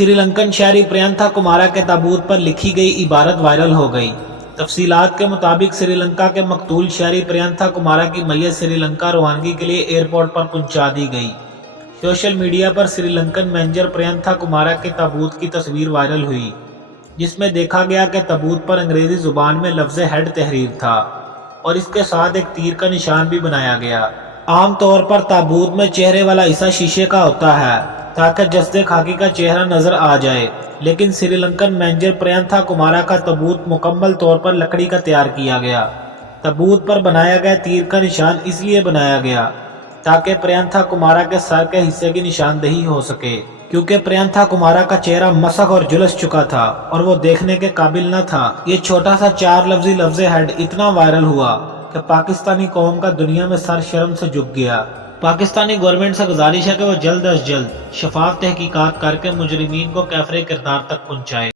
श्रीलंकन शहरी प्रियंथा कुमारा के ताबूत पर लिखी गई इबारत वायरल हो गई। तफसीलात के मुताबिक श्रीलंका के मकतूल शहरी प्रियंथा कुमारा की मैयत श्रीलंका रवानगी के लिए एयरपोर्ट पर पहुंचा दी गई। सोशल मीडिया पर श्रीलंकन मैनेजर प्रियंथा कुमारा के ताबूत की तस्वीर वायरल हुई, जिसमें देखा गया कि ताबूत पर अंग्रेजी जुबान में लफ्ज़ हेड तहरीर था और इसके साथ एक तीर का निशान भी बनाया गया। आम तौर पर ताबूत में चेहरे वाला हिस्सा शीशे का होता है ताकि जस्दे खाकी का चेहरा नजर आ जाए, लेकिन श्रीलंकन मैनेजर प्रियंथा कुमारा का ताबूत मुकम्मल तौर पर लकड़ी का तैयार किया गया। ताबूत पर बनाया गया तीर का निशान इसलिए बनाया गया ताकि प्रियंथा कुमारा के सर के हिस्से की निशानदेही हो सके, क्योंकि प्रियंथा कुमारा का चेहरा मसक और झुलस चुका था और वो देखने के काबिल न था। ये छोटा सा 4 लफ्जी लफ्ज़ हेड इतना वायरल हुआ कि पाकिस्तानी कौम का दुनिया में सर शर्म से झुक गया। पाकिस्तानी गवर्नमेंट से गुजारिश है कि वो जल्द अज जल्द शफाफ तहकीकात करके मुजरिमीन को कैफरे किरदार तक पहुंचाए।